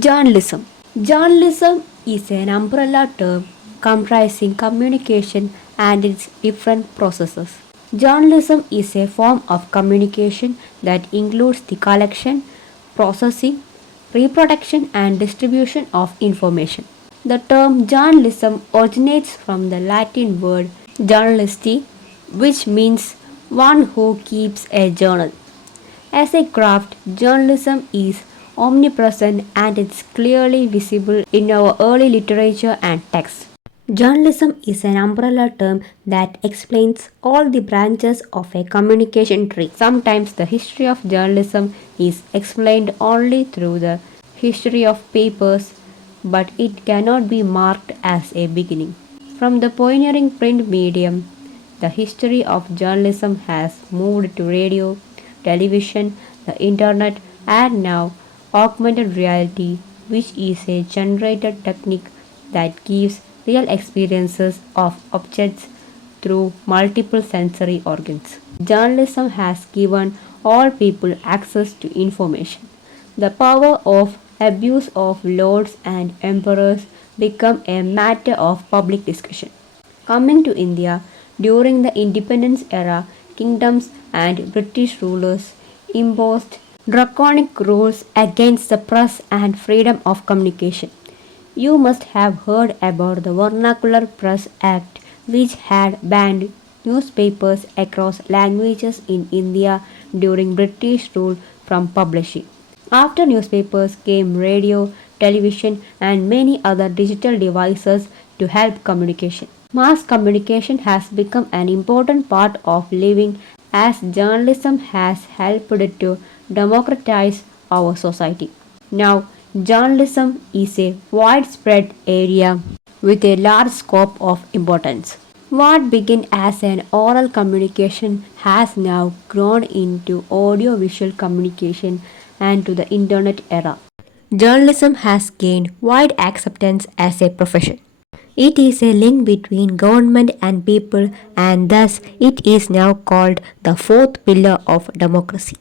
Journalism. Journalism is an umbrella term comprising communication and its different processes. Journalism is a form of communication that includes the collection, processing, reproduction, and distribution of information. The term journalism originates from the Latin word journalisti, which means one who keeps a journal. As a craft, journalism is omnipresent and it's clearly visible in our early literature and texts. Journalism is an umbrella term that explains all the branches of a communication tree. Sometimes the history of journalism is explained only through the history of papers, but it cannot be marked as a beginning. From the pioneering print medium, the history of journalism has moved to radio, television, the internet, and now augmented reality, which is a generated technique that gives real experiences of objects through multiple sensory organs. Journalism has given all people access to information. The power of abuse of lords and emperors become a matter of public discussion. Coming to India during the independence era, kingdoms and British rulers imposed draconic rules against the press and freedom of communication. You must have heard about the Vernacular Press Act, which had banned newspapers across languages in India during British rule from publishing. After newspapers came radio, television, and many other digital devices to help communication. Mass communication has become an important part of living as journalism has helped to democratize our society. Now, journalism is a widespread area with a large scope of importance. What began as an oral communication has now grown into audio visual communication and to the internet era. Journalism has gained wide acceptance as a profession. It is a link between government and people, and thus it is now called the fourth pillar of democracy.